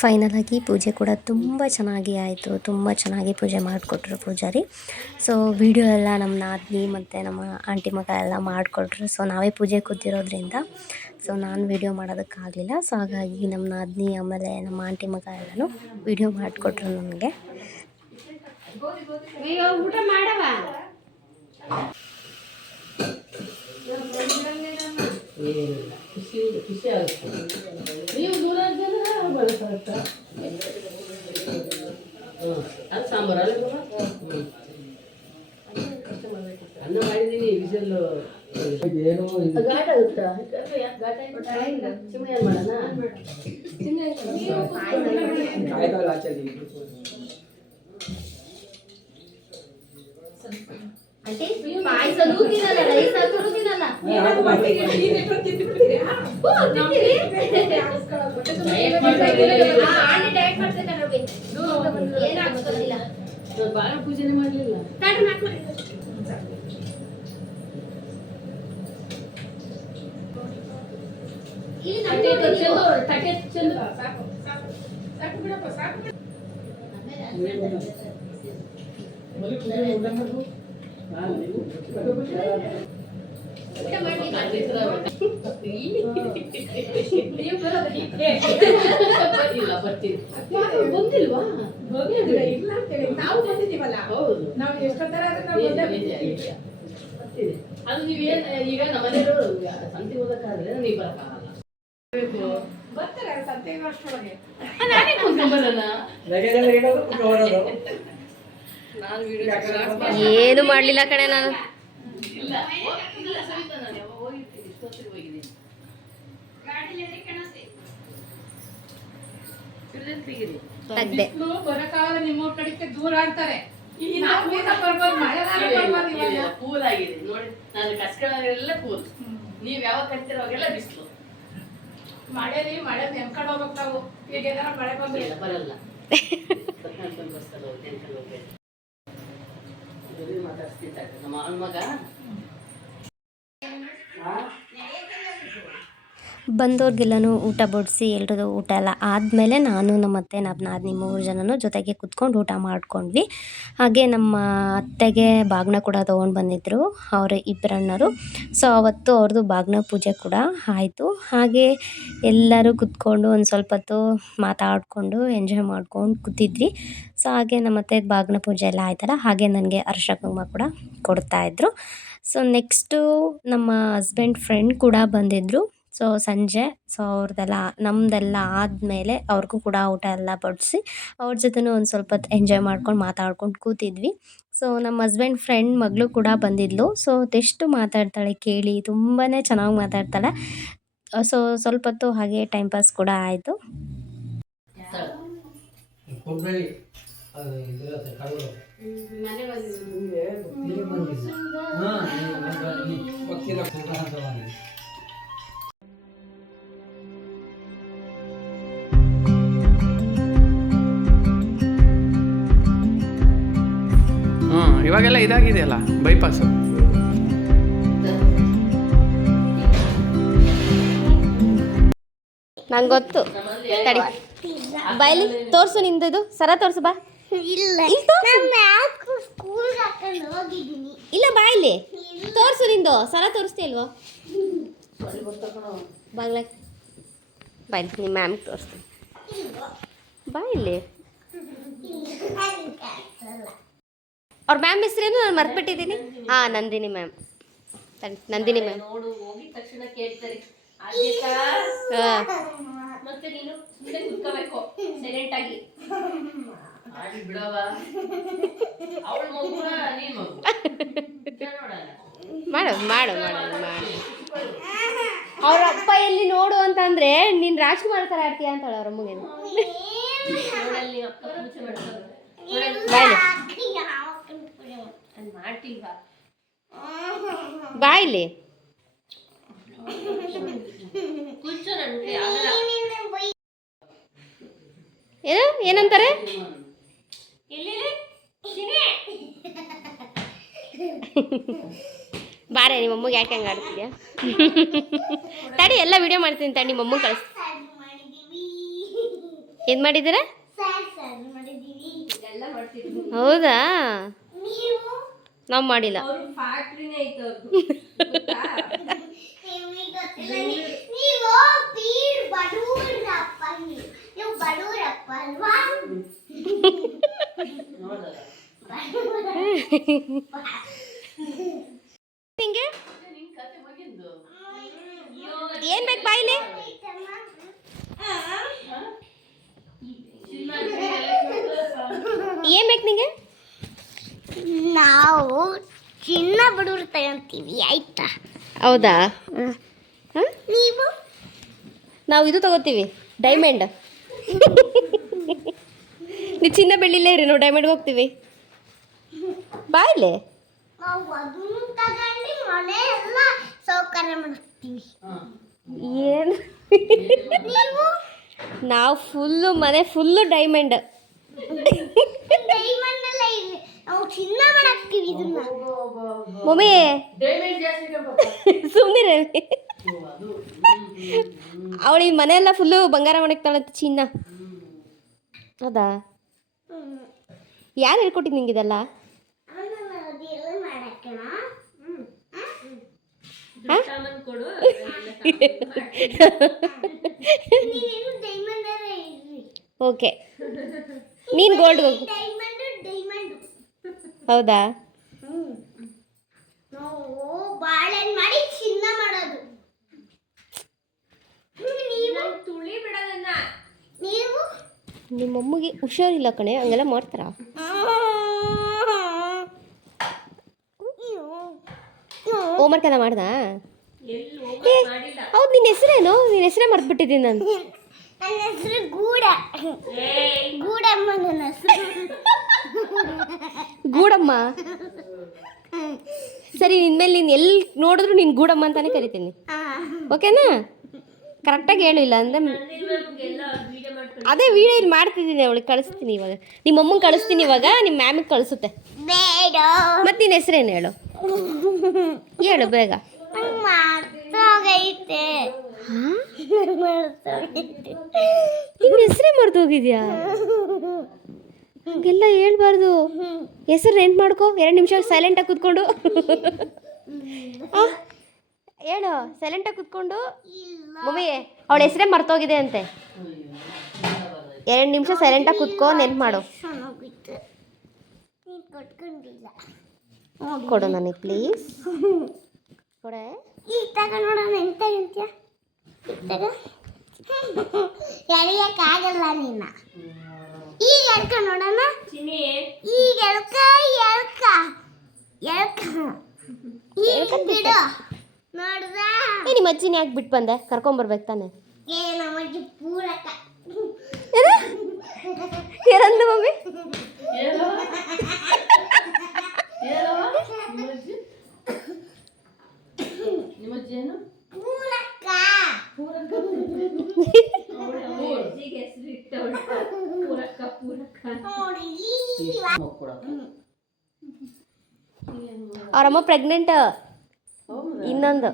ಫೈನಲಾಗಿ ಪೂಜೆ ಕೂಡ ತುಂಬ ಚೆನ್ನಾಗಿ ಆಯಿತು. ತುಂಬ ಚೆನ್ನಾಗಿ ಪೂಜೆ ಮಾಡಿಕೊಟ್ರು ಪೂಜಾರಿ. ಸೊ ವಿಡಿಯೋ ಎಲ್ಲ ನಮ್ಮ ನಾದಿನಿ ಮತ್ತು ನಮ್ಮ ಆಂಟಿ ಮಗ ಎಲ್ಲ ಮಾಡಿಕೊಟ್ರು. ಸೊ ನಾವೇ ಪೂಜೆ ಕೂತಿರೋದ್ರಿಂದ ಸೊ ನಾನು ವಿಡಿಯೋ ಮಾಡೋದಕ್ಕಾಗಲಿಲ್ಲ. ಸೊ ಹಾಗಾಗಿ ನಮ್ಮ ನಾದಿನಿ ಆಮೇಲೆ ನಮ್ಮ ಆಂಟಿ ಮಗ ಎಲ್ಲನೂ ವಿಡಿಯೋ ಮಾಡಿಕೊಟ್ರು ನನಗೆ. ಊಟ ಮಾಡವ ಏನಿಲ್ಲ ಖುಷಿ ಆಗುತ್ತೆ. ನೀವು ದೂರ ಜನ ಬಳಸತ್ತ ಅದು ಸಾಂಬಾರು ಅಲ್ಲ ಅನ್ನ ಮಾಡಿದ್ದೀನಿ. ವಿಸಲ್ಲು ಏನೋ ಘಾಟ ಆಗುತ್ತಾ? ಘಾಟ ಚಿಮಣಿ ಏನು ಮಾಡೋಣ? ಪಾಯಸ ತಿನ್ನಲ್ಲ, ರೈಸ್ ಹಾಕಿದ್ರು ತಿನ್ನಲ್ಲ. ಬಾರ ಪೂಜೆನೆ ಮಾಡಲಿಲ್ಲ. ತಟ್ಟೆ ಚೆಂದ ಸಾಕು ಸಾಕು ಬಿಡಪ್ಪ ಸಾಕು. ಇಲ್ಲ ಬರ್ತೀವಿ. ಬಂದಿಲ್ವಾ? ನಾವು ಬಂದಿದ್ದೀವಲ್ಲ. ಹೌದು ನಾವು ಎಷ್ಟೊತ್ತರ ಅದು ನೀವೇನ್ ಈಗ ನಮ್ಮನೆಯವರು ಸಂತೆ ಓದಕ್ಕಾದ್ರೆ ನೀವು ಬರಕ್ಕಾಗಲ್ಲ. ಬರ್ತಾರೆ ಸಂತೆ ವರ್ಷದೊಳಗೆ. ನಾನೇ ಕುತ್ಕೊಂಡ್ಬರೋಣ. ಏನು ಮಾಡಲಿಲ್ಲ ಕಣೆ ನಾನು. ಇಲ್ಲ ಇಲ್ಲ ಸವಿತಾ, ನಾನು ಯಾವಾಗ ಹೋಗಿರ್ತೀನಿ, ಇಷ್ಟೊತ್ತಿಗೆ ಹೋಗಿದ್ದೀನಿ. ಗಾಡಿಯಲ್ಲಿ ಕಾಣಿಸ್ತೀವಿ. ಸಿಗಲಿ ತೆಗ್ದೆ. ಬರಕಾಗಲ್ಲ ನಿಮ್ಮ ಕಡೆಗೆ ದೂರ ಅಂತಾರೆ. ಈಗ ನಾವು ಬೇಗ ಬರ್ಬೋದು, ಮಳೆಗಾಲ ಬರ್ಬೋದು ಇವಾಗ. ಕೂಲ್ ಆಗಿದೆ ನೋಡಿ. ನಾನು ಕಸ್ಕೊಳ್ಳೋರೆಲ್ಲ ಕೂಲ್. ನೀವ್ ಯಾವಾಗ ಕಟ್ತಿರೋವಾಗೆಲ್ಲ ಬಿಸಿಲು. ಮಳೆಲಿ ಮಳೆ ನೆನ್ಕೊಂಡು ಹೋಗ್ಬೇಕು ನಾವು. ಈಗ ಏನಾರ ಮಳೆ ಬಂದ್ರೆ ಇಲ್ಲ ಬರಲ್ಲ. ಕರ್ಕೊಂಡು ಬರ್ತಾರೆ ಅವ್ರು ನೆನ್ಕೊಂಡು ಹೋಗ್ಬೇಕು. ಇವ್ರು ಮಾತಾಡ್ಸ್ತಿದ್ದಾರೆ ನಮ್ಮ ಅವನ ಮಗ. ಬಂದವ್ರಿಗೆಲ್ಲನೂ ಊಟ ಬಡಿಸಿ ಎಲ್ರದ್ದು ಊಟ ಎಲ್ಲ ಆದಮೇಲೆ ನಾನು ನಮ್ಮ ಅತ್ತೆ ನಮ್ಮ ನಾದಿನಿ 3 ಜನನೂ ಜೊತೆಗೆ ಕುತ್ಕೊಂಡು ಊಟ ಮಾಡ್ಕೊಂಡ್ವಿ. ಹಾಗೆ ನಮ್ಮ ಅತ್ತೆಗೆ ಬಾಗಿನ ಕೂಡ ತೊಗೊಂಡು ಬಂದಿದ್ದರು ಅವರು ಇಬ್ಬರಣ್ಣರು. ಸೊ ಅವತ್ತು ಅವ್ರದ್ದು ಬಾಗಿನ ಪೂಜೆ ಕೂಡ ಆಯಿತು. ಹಾಗೆ ಎಲ್ಲರೂ ಕುತ್ಕೊಂಡು ಒಂದು ಸ್ವಲ್ಪ ಹೊತ್ತು ಮಾತಾಡಿಕೊಂಡು ಎಂಜಾಯ್ ಮಾಡ್ಕೊಂಡು ಕೂತಿದ್ವಿ. ಸೊ ಹಾಗೆ ನಮ್ಮ ಅತ್ತೆಗೆ ಬಾಗಿನ ಪೂಜೆ ಎಲ್ಲ ಆಯ್ತಲ್ಲ, ಹಾಗೆ ನನಗೆ ಅರಿಶಿನ ಕುಂಕುಮ ಕೂಡ ಕೊಡ್ತಾಯಿದ್ರು. ಸೊ ನೆಕ್ಸ್ಟು ನಮ್ಮ ಹಸ್ಬೆಂಡ್ ಫ್ರೆಂಡ್ ಕೂಡ ಬಂದಿದ್ದರು. ಸೊ ಸಂಜೆ ಅವ್ರದ್ದೆಲ್ಲ ನಮ್ಮದೆಲ್ಲ ಆದಮೇಲೆ ಅವ್ರಿಗೂ ಕೂಡ ಊಟ ಎಲ್ಲ ಬಡಿಸಿ ಅವ್ರ ಜೊತೆನೂ ಒಂದು ಸ್ವಲ್ಪ ಹೊತ್ತು ಎಂಜಾಯ್ ಮಾಡ್ಕೊಂಡು ಮಾತಾಡ್ಕೊಂಡು ಕೂತಿದ್ವಿ. ಸೊ ನಮ್ಮ ಹಸ್ಬೆಂಡ್ ಫ್ರೆಂಡ್ ಮಗಳು ಕೂಡ ಬಂದಿದ್ಲು. ಸೊ ಅದೆಷ್ಟು ಮಾತಾಡ್ತಾಳೆ ಕೇಳಿ, ತುಂಬಾ ಚೆನ್ನಾಗಿ ಮಾತಾಡ್ತಾಳೆ. ಸೊ ಸ್ವಲ್ಪ ಹೊತ್ತು ಹಾಗೆ ಟೈಮ್ ಪಾಸ್ ಕೂಡ ಆಯಿತು. ಇವಾಗೆಲ್ಲ ಇದಾಗಿದೆಯಲ್ಲ ಬೈಪಾಸು. ನಂಗೆ ಗೊತ್ತು, ತಡಿ ಬಾಯಲ್ಲಿ ತೋರಿಸು, ನಿಂದು ಸರ ತೋರಿಸು ಬಾ. ಇಲ್ಲ ಬಾಯಲ್ಲಿ ತೋರಿಸು, ನಿಂದು ಸರ ತೋರಿಸ್ತೀಯ ಇಲ್ವೋ? ಬಾಗ್ಲ ಬಾಯಲ್ಲಿ ನಿಮ್ಮ ಮ್ಯಾಮ್ಗೆ ತೋರಿಸ್ತೀನಿ. ಬಾಯಲ್ಲಿ ಅವ್ರ ಮ್ಯಾಮ್ ಹೆಸರೇನು ನಾನು ಮರ್ತ್ಬಿಟ್ಟಿದ್ದೀನಿ. ಹಾಂ, ನಂದಿನಿ ಮ್ಯಾಮ್. ನಂದಿನಿ ಮ್ಯಾಮ್. ನೋಡು ಹೋಗಿದ ತಕ್ಷಣ ಕೇಳ್ತಾರೆ ಮತ್ತೆ ನೀನು ಸುಮ್ಮನೆ ಕುತ್ಕೋಬೇಕು ಸೈಲೆಂಟ್ ಆಗಿ. ಆಡಿ ಬಿಡವ ಅವಳ ಮಗು ನೀನ್ ಮಗು ಮಾಡು ಮಾಡು ಮಾಡು ಮಾಡು. ಅವ್ರ ಅಪ್ಪ ಎಲ್ಲಿ ನೋಡು ಅಂತಂದ್ರೆ ನೀನು ರಾಜ್ಕುಮಾರ್ ಥರ ಆಡ್ತೀಯ ಅಂತಾಳೆ ಅವ್ರ ಅಮ್ಮಗೆ. ನೋಡಲ್ಲಿ ಅಕ್ಕ ಪೂಜೆ ಮಾಡ್ತಾರೆ ಮಾಡ್ತೀವ ಬಾಯಿಲಿ ಕುಚ್ಚು ನನಗೆ ಆಗಲ್ಲ. ಏನು ಏನಂತಾರೆ? ಬಾರೆ ನಿಮ್ಮ ಅಮ್ಮಗೆ ಯಾಕೆ ಹಂಗೆ ಆಡ್ತಿದ್ಯಾ? ತಡಿ, ಎಲ್ಲ ವಿಡಿಯೋ ಮಾಡ್ತೀನಿ ತಡಿ, ನಿಮ್ಮ ಅಮ್ಮಗೆ ಕಳಿಸ್. ಏನು ಮಾಡಿದ್ದೀರಾ? ಹೌದಾ, ನಾವು ಮಾಡಿಲ್ಲ. ನಿಂಗೆ ಏನ್ ಬೇಕು ಬಾಯಿಲಿ? ಏನ್ ಬೇಕು ನಿಂಗೆ? ನಾವು ಚಿನ್ನ ಬಡವ್ರು ತಗೊಂತೀವಿ, ಆಯ್ತಾ? ಹೌದಾ? ನೀವು? ನಾವು ಇದು ತಗೋತೀವಿ, ಡೈಮಂಡ್. ನೀವು ಚಿನ್ನ ಬೆಳ್ಳಿಲೇ ಇರಿ, ನಾವು ಡೈಮಂಡ್ಗೆ ಹೋಗ್ತೀವಿ. ಬಾಯಿಲೆ ನಾವು ಅದನ್ನು ತಗೊಂಡು ಮನೆ ಎಲ್ಲ ಸೌಕರ್ಯ ಮಾಡ್ತೀವಿ. ಏನು? ನೀವು? ನಾವು ಫುಲ್ಲು ಮನೆ ಫುಲ್ಲು ಡೈಮಂಡ್. ಡೈಮಂಡ್ ಎಲ್ಲ ಇದೆ, ನಾವು ಚಿನ್ನ ಮಾಡಾಕ್ತೀವಿ ಇದನ್ನ. ಮಮ್ಮಿ ಸುಮ್ಮನೆ ಅವಳು ಈ ಮನೆ ಎಲ್ಲ ಫುಲ್ಲು ಬಂಗಾರ ಮಾಡಕ್ತಾಳಂತ, ಚಿನ್ನ. ಹೌದಾ? ಯಾರು ಹೇಳ್ಕೊಟ್ಟಿದ್ದು ನಿಂಗೆ ಇದೆಲ್ಲ? ಕೊಡು ಓಕೆ, ನೀನು ಗೋಲ್ಡ್ ಹೋಗು. ಹೌದಾ? ನಾವು ಬಾಳೆಹಣ್ಣು ಮಾಡಿ ಚಿನ್ನ ಮಾಡೋದು. ನೀವು ತುಳಿ ಬಿಡೋದನ್ನ. ನೀವು? ನಿಮ್ಮಮ್ಮಗೆ ಹುಷಾರಿಲ್ಲ ಕಣೆ, ಹಂಗೆಲ್ಲ ಮಾಡ್ತಾರ? ಹೋಮ್ವರ್ಕ್ ಎಲ್ಲ ಮಾಡ್ದಾ? ಹೌದು, ನಿನ್ನ ಹೆಸರೇನು? ನಿನ್ನ ಹೆಸರೇ ಮರ್ತ್ಬಿಟ್ಟಿದ್ದೀನಿ ನಾನು. ನನ್ನ ಹೆಸರು ಗೂಡಮ್ಮ ನನ್ನ ಹೆಸರು. ಗೂಡಮ್ಮ. ಸರಿ, ಇನ್ಮೇಲೆ ನೀನು ಎಲ್ಲಿ ನೋಡಿದ್ರು ನೀನು ಗೂಡಮ್ಮ ಅಂತಾನೆ ಕರಿತೀನಿ, ಓಕೆನಾ? ಕರೆಕ್ಟಾಗಿ ಹೇಳಿಲ್ಲ ಅಂದರೆ ಅದೇ ವಿಡಿಯೋ ಇಲ್ಲಿ ಮಾಡ್ತಿದ್ದೀನಿ, ಅವಳಿಗೆ ಕಳಿಸ್ತೀನಿ ಇವಾಗ. ನಿಮ್ಮ ಅಮ್ಮಂಗೆ ಕಳಿಸ್ತೀನಿ ಇವಾಗ, ನಿಮ್ಮ ಮ್ಯಾಮಿಗೆ ಕಳಿಸುತ್ತೆ. ಬೇಡ. ಮತ್ತು ನಿನ್ನ ಹೆಸರೇನು ಹೇಳು, ಹೇಳು ಬೇಗ. ಮರ್ತೋಗೈತೆ. ನಿನ್ನ ಹೆಸರೇ ಮರ್ತು ಹೋಗಿದ್ಯಾ? ಹಂಗೆಲ್ಲ ಹೇಳ್ಬಾರ್ದು. ಹೆಸರು ನೆನ್ಪು ಮಾಡ್ಕೊ, 2 ನಿಮಿಷ ಸೈಲೆಂಟಾಗಿ ಕೂತ್ಕೊಂಡು ಹೇಳು, ಸೈಲೆಂಟಾಗಿ ಕೂತ್ಕೊಂಡು. ಮಮ್ಮಿ ಅವಳ ಹೆಸರೇ ಮರ್ತೋಗಿದೆ ಅಂತೆ. 2 ನಿಮಿಷ ಸೈಲೆಂಟಾಗಿ ಕೂತ್ಕೊ, ನೆನ್ಪು ಮಾಡು. ಕೊಡು ನನಗೆ ಪ್ಲೀಸ್, ಕೊಡೆ. ಈಗ ತಗ ನೋಡೋಣ, ಎಂತ ಹೇಳ್ತೀಯ? ಎಳೆಯಕ್ಕಾಗಲ್ಲ ನಿನ್ನ. ಈಗ ಎಳ್ಕ ನೋಡೋಣ. ಈಗ ಎಳ್ಕ ಈಗ ಬಿಡು. ನೋಡ್ದ? ನಿಮ್ಮ ಅಜ್ಜಿನ ಯಾಕೆ ಬಿಟ್ಟು ಬಂದೆ? ಕರ್ಕೊಂಬರ್ಬೇಕು ತಾನೆ. ನಮ್ಮಜ್ಜಿ ಪೂರಕ. ಏನಂದ ಮಮ್ಮಿ? ಅವರಮ್ಮ ಪ್ರೆಗ್ನೆಂಟ್, ಇನ್ನೊಂದು.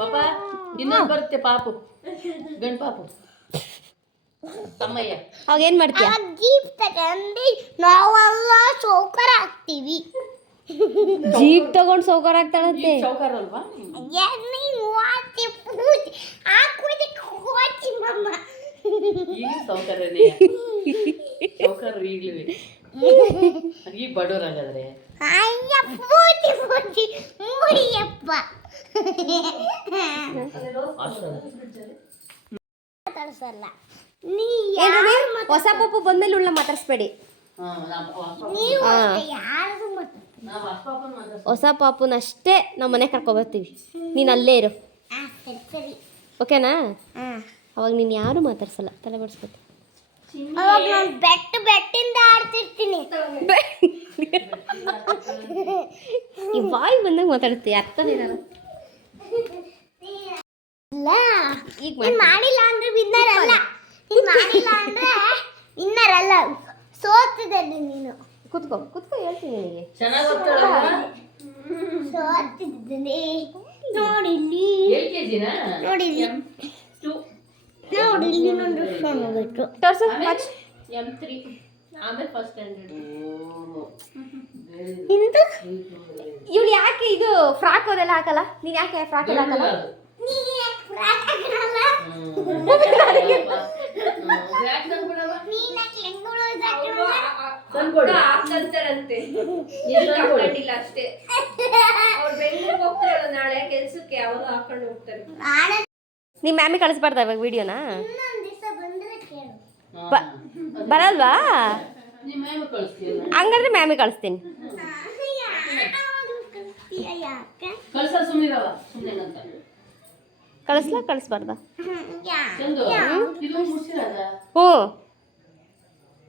ಪಾಪ ಇನ್ನೊಂದು ಬರುತ್ತೆ, ಪಾಪು, ಗಂಡು ಪಾಪು. ಅಮ್ಮಯ್ಯ ಅವಾಗ ಏನು ಮಾಡ್ತೀಯ? ಜೀಪ್ ತಗೊಂಡು ನಾವೆಲ್ಲ ಸೌಕರ್ಯ ಆಗ್ತೀವಿ. ಜೀಪ್ ತಗೊಂಡು ಸೌಕರ್ ಆಗ್ತಾಳಂತೆ. ಚೌಕಾರ ಅಲ್ವಾ? ಈಗ ಸೌಕರ್ಯನೇ, ಸೌಕರ್ಯ ಈಗಲೂ ಈಗ ಬಡವ್ರು ಹಾಗಾದ್ರೆ. ಹೊಸ ಪಪ್ಪು ಬಂದ್ಮೇಲೆ ಉಳ್ಳ ಮಾತಾಡಿಸ್ಬೇಡಿ. ಹೊಸ ಪಾಪುನ ಅಷ್ಟೇ ನಾವು ಮನೆ ಕರ್ಕೊಬರ್ತೀವಿ, ನೀನು ಅಲ್ಲೇ ಇರು, ಓಕೆನಾ? ಅವಾಗ ನೀನು ಯಾರು ಮಾತಾಡ್ಸಲ್ಲ, ತಲೆ ಬಡಿಸ್ಬೇಕು. ಬೆಟ್ಟಿಂದ ಆಡ್ತಿರ್ತೀನಿ. ಈ ಬಾಯಿ ಬಂದಾಗ ಮಾತಾಡ್ತೀವಿ, ಅರ್ಥನೇನಲ್ಲ. ಈಗ ಮಾಡಿಲ್ಲ ಅಂದ್ರೆ ವಿನ್ನರ್ ಅಲ್ಲ, ನೀನ್ ಮಾಡಿಲ್ಲ ಅಂದ್ರೆ ವಿನ್ನರ್ ಅಲ್ಲ, ಸೋತಿದ್ದೆ ನೀನು. ಕುತ್ಕೋ ಹೇಳ್ತೀನಿ ನಿನಗೆ. ಚೆನ್ನಾಗಿ ಸೋತಿದ್ದೀನಿ. ನೋಡಿಲ್ಲಿ ನೋಡಿಲ್ಲಿ ನೋಡಿಲ್ಲಿ ನಂದು ಸಣ್ಣಬೇಕು. ತೋರ್ಸು. M3 ಆಮೇಲೆ ಫಸ್ಟ್ ಸ್ಟ್ಯಾಂಡರ್ಡ್. ಇಂದು ಇವ್ಳು ಯಾಕೆ ಇದು ಫ್ರಾಕ್ ಅದೆಲ್ಲ ಹಾಕಲ್ಲ? ನೀನು ಯಾಕೆ ಫ್ರಾಕ್ ಎಲ್ಲ ಹಾಕಲ್ಲ? ಹಾಕಂತಾರಂತೆ, ಹಾಕೊಂಡಿಲ್ಲ ಅಷ್ಟೇ. ಅವ್ರು ಬೆಂಗಳೂರಿಗೆ ಹೋಗ್ತಾರೆ ನಾಳೆ ಕೆಲ್ಸಕ್ಕೆ, ಅವರು ಹಾಕೊಂಡು ಹೋಗ್ತಾರೆ. ನಿಮ್ಮ ಮ್ಯಾಮಿ ಕಳಿಸ್ಬಾರ್ದ ಇವಾಗ ವಿಡಿಯೋನಾ? ಇನ್ನೊಂದು ದಿವಸ ಬಂದ್ರೆ ಕೇಳು. ಬರಲ್ವಾ? ನಿಮ್ಮ ಮ್ಯಾಮ್ ಕಳಿಸ್ತೀಯ? ಹಂಗಾದ್ರೆ ಮ್ಯಾಮಿ ಕಳಿಸ್ತೀನಿ. ಕಳ್ಸ ಸುಮ್ಮನಿರವ, ಸುಮ್ಮನೆ ಅಂತ ಕಳಿಸ್ಲಾ ಕಳಿಸ್ಬಾರ್ದ? ಚಂದು ಇದು ಮುಗಿಸಿರದ? ಹ್ಞೂ,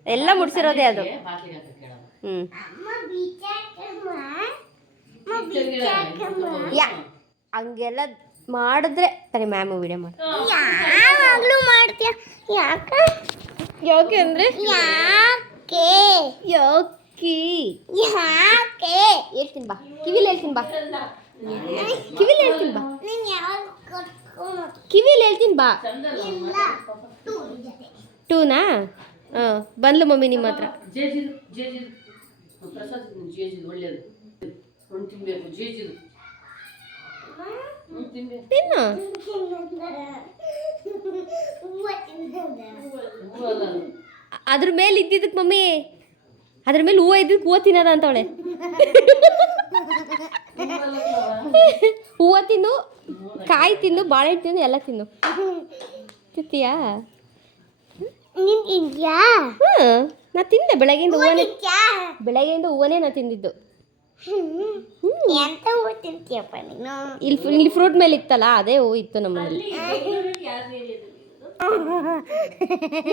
ಎಲ್ಲ ಮುಡ್ಸಿರೋದೇ ಅದು. ಬಾಗಿಲಿಗೆ ಹಾಕಿ ಕೇಳವ. ಹಂಗೆಲ್ಲ ಮಾಡಿದ್ರೆ ಸರಿ, ಮ್ಯಾಮು ವಿಡಿಯೋ ಮಾಡಿ. ಯಾವಾಗಲೂ ಮಾಡ್ತೀಯ? ಯಾಕೆ ಅಂದರೆ ಯಾಕೆ ಹೇಳ್ತೀನಿ ಬಾ, ಕಿವಿಲಿ ಹೇಳ್ತೀನಿ ಬಾ, ಕಿವಿಲಿ ಹೇಳ್ತೀನಿ ಬಾ, ನೀನು ಯಾವಾಗ ಕರ್ಕೊಂಡು ಕಿವಿಲಿ ಹೇಳ್ತೀನಿ ಬಾ. ಇಲ್ಲ 2ನಾ? ಹಾಂ, ಬಂದ್ಲು ಮಮ್ಮಿ ನಿಮ್ಮ ಹತ್ರ. ಜೇಜಿದು ಪ್ರಸಾದ್ ಜೇಜಿದು ಒಳ್ಳೇದು, ಒಂದು ತಿನ್ಬೇಕು. ಜೇಜಿದು ತಿನ್ಬೇಕು, ತಿನ್ನು. ಅದ್ರ ಮೇಲೆ ಇದ್ದಿದ್ದಕ್ಕೆ ಮಮ್ಮಿ, ಅದ್ರ ಮೇಲೆ ಹೂವು ಇದ್ದಿದ್ದಕ್ಕೆ ಹೂವು ತಿನ್ನೋದ ಅಂತವಳೆ. ಹೂವು ತಿನ್ನು, ಕಾಯಿ ತಿನ್ನು, ಬಾಳೆಹಣ್ಣು ತಿನ್ನು, ಎಲ್ಲ ತಿನ್ನು. ತಿಂತೀಯಾ? ನೀನು ತಿಂದ್ಯಾ? ನಾ ತಿಂದೆ ಬೆಳಗ್ಗೆಯಿಂದ ಹೂವನೇ ನಾ ತಿಂದಿದ್ದು. ಎಂತ ಹೂ ತಿಂತೀಯಪ್ಪ ನೀನು? ಇಲ್ಲಿ ಫ್ರೂಟ್ ಮೇಲೆ ಇತ್ತಲ್ಲ ಅದೇ ಹೂ ಇತ್ತು ನಮ್ಮಲ್ಲಿ.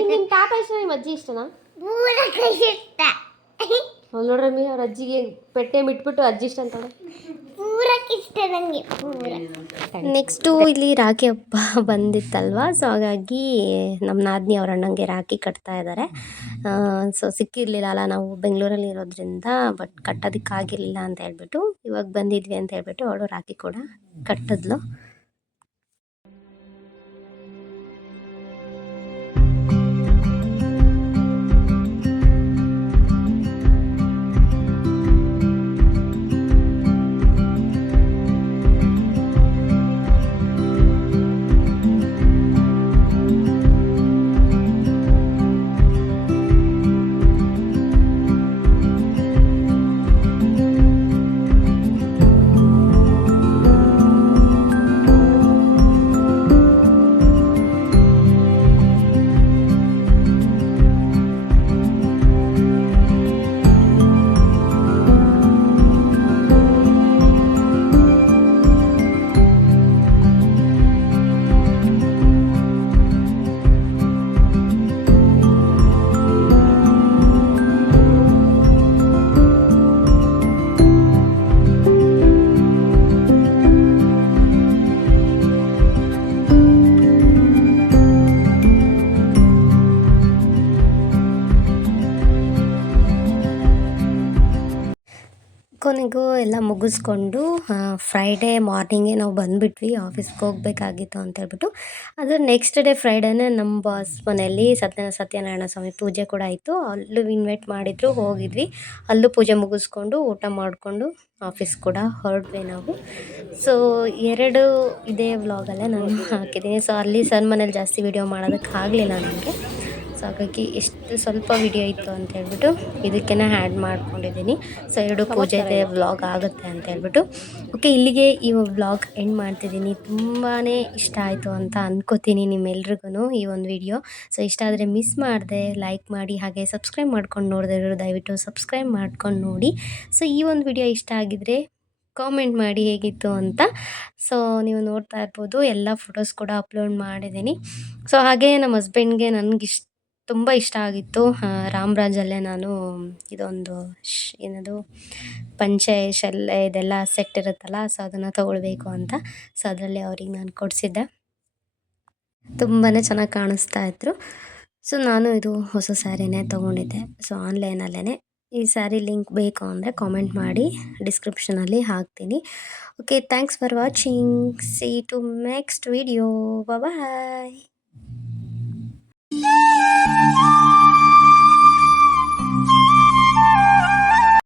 ನಿಮ್ಮ ತಾತ ಇಷ್ಟ ನಿಮ್ಮ ಅಜ್ಜಿ ಇಷ್ಟನಾ? ಪೂರಕ ಇಷ್ಟ. ಅವ್ರು ನೋಡ್ರಮ್ಮಿ ಅವ್ರ ಅಜ್ಜಿಗೆ ಪೆಟ್ಟೆ ಬಿಟ್ಬಿಟ್ಟು ಅಜ್ಜಿ ಇಷ್ಟ ಅಂತಾಳೆ. ಪೂರಕ ಇಷ್ಟ ನನಗೆ ಪೂರ. ನೆಕ್ಸ್ಟು ಇಲ್ಲಿ ರಾಖಿ ಹಬ್ಬ ಬಂದಿತ್ತಲ್ವ, ಸೊ ಹಾಗಾಗಿ ನಮ್ಮ ನಾದಿನಿ ಅವ್ರ ಅಣ್ಣಂಗೆ ರಾಖಿ ಕಟ್ತಾ ಇದ್ದಾರೆ. ಸೊ ಸಿಕ್ಕಿರಲಿಲ್ಲ ಅಲ್ಲ, ನಾವು ಬೆಂಗಳೂರಲ್ಲಿ ಇರೋದ್ರಿಂದ, ಬಟ್ ಕಟ್ಟೋದಕ್ಕಾಗಿರಲಿಲ್ಲ ಅಂತ ಹೇಳ್ಬಿಟ್ಟು ಇವಾಗ ಬಂದಿದ್ವಿ ಅಂತ ಹೇಳ್ಬಿಟ್ಟು ಅವಳು ರಾಖಿ ಕೂಡ ಕಟ್ಟಿದ್ಲು. ಕೊನೆಗೂ ಎಲ್ಲ ಮುಗಿಸ್ಕೊಂಡು ಫ್ರೈಡೇ ಮಾರ್ನಿಂಗೇ ನಾವು ಬಂದುಬಿಟ್ವಿ, ಆಫೀಸ್ಗೆ ಹೋಗಬೇಕಾಗಿತ್ತು ಅಂತೇಳ್ಬಿಟ್ಟು. ಅದು ನೆಕ್ಸ್ಟ್ ಡೇ ಫ್ರೈಡೇನೇ ನಮ್ಮ ಬಾಸ್ ಮನೆಯಲ್ಲಿ ಸತ್ಯನಾರಾಯಣ ಸ್ವಾಮಿ ಪೂಜೆ ಕೂಡ ಇತ್ತು. ಅಲ್ಲೂ ಇನ್ವೈಟ್ ಮಾಡಿದ್ರು, ಹೋಗಿದ್ವಿ. ಅಲ್ಲೂ ಪೂಜೆ ಮುಗಿಸ್ಕೊಂಡು ಊಟ ಮಾಡಿಕೊಂಡು ಆಫೀಸ್ ಕೂಡ ಹೊರಟ್ವಿ ನಾವು. ಸೊ 2 ಇದೇ ವ್ಲಾಗಲ್ಲೇ ನಾನು ಹಾಕಿದ್ದೀನಿ. ಸೊ ಅಲ್ಲಿ ಸರ್ ಮನೇಲಿ ಜಾಸ್ತಿ ವೀಡಿಯೋ ಮಾಡೋದಕ್ಕಾಗಲಿಲ್ಲ ನನಗೆ. ಸೊ ಹಾಗಾಗಿ ಎಷ್ಟು ಸ್ವಲ್ಪ ವಿಡಿಯೋ ಇತ್ತು ಅಂತ ಹೇಳ್ಬಿಟ್ಟು ಇದಕ್ಕೇ ಆ್ಯಡ್ ಮಾಡ್ಕೊಂಡಿದ್ದೀನಿ. ಸೊ 2 ಪೂಜೆದೆ ವ್ಲಾಗ್ ಆಗುತ್ತೆ ಅಂತ ಹೇಳ್ಬಿಟ್ಟು. ಓಕೆ, ಇಲ್ಲಿಗೆ ಈ ವ್ಲಾಗ್ ಎಂಡ್ ಮಾಡ್ತಿದ್ದೀನಿ. ತುಂಬಾ ಇಷ್ಟ ಆಯಿತು ಅಂತ ಅಂದ್ಕೋತೀನಿ ನಿಮ್ಮೆಲ್ರಿಗೂ ಈ ಒಂದು ವಿಡಿಯೋ. ಸೊ ಇಷ್ಟ ಆದರೆ ಮಿಸ್ ಮಾಡಿದೆ ಲೈಕ್ ಮಾಡಿ, ಹಾಗೆ ಸಬ್ಸ್ಕ್ರೈಬ್ ಮಾಡ್ಕೊಂಡು ನೋಡಿದ್ರು ದಯವಿಟ್ಟು ಸಬ್ಸ್ಕ್ರೈಬ್ ಮಾಡ್ಕೊಂಡು ನೋಡಿ. ಸೊ ಈ ಒಂದು ವಿಡಿಯೋ ಇಷ್ಟ ಆಗಿದ್ರೆ ಕಾಮೆಂಟ್ ಮಾಡಿ ಹೇಗಿತ್ತು ಅಂತ. ಸೊ ನೀವು ನೋಡ್ತಾ ಇರ್ಬೋದು, ಎಲ್ಲ ಫೋಟೋಸ್ ಕೂಡ ಅಪ್ಲೋಡ್ ಮಾಡಿದ್ದೀನಿ. ಸೊ ಹಾಗೆ ನಮ್ಮ ಹಸ್ಬೆಂಡ್ಗೆ ತುಂಬ ಇಷ್ಟ ಆಗಿತ್ತು. ರಾಮರಾಜಲ್ಲೇ ನಾನು ಇದೊಂದು ಏನದು ಪಂಚೆ ಶೆಲ್ಲೆ ಇದೆಲ್ಲ ಸೆಟ್ ಇರುತ್ತಲ್ಲ, ಸೊ ಅದನ್ನು ತೊಗೊಳ್ಬೇಕು ಅಂತ. ಸೊ ಅದರಲ್ಲಿ ಅವ್ರಿಗೆ ನಾನು ಕೊಡಿಸಿದ್ದೆ. ತುಂಬಾ ಚೆನ್ನಾಗಿ ಕಾಣಿಸ್ತಾ ಇದ್ರು. ಸೊ ನಾನು ಇದು ಹೊಸ ಸ್ಯಾರಿನೇ ತೊಗೊಂಡಿದ್ದೆ. ಸೊ ಆನ್ಲೈನಲ್ಲೇ ಈ ಸ್ಯಾರಿ ಲಿಂಕ್ ಬೇಕು ಅಂದರೆ ಕಾಮೆಂಟ್ ಮಾಡಿ, ಡಿಸ್ಕ್ರಿಪ್ಷನಲ್ಲಿ ಹಾಕ್ತೀನಿ. Okay, thanks for watching. See to next video. Bye.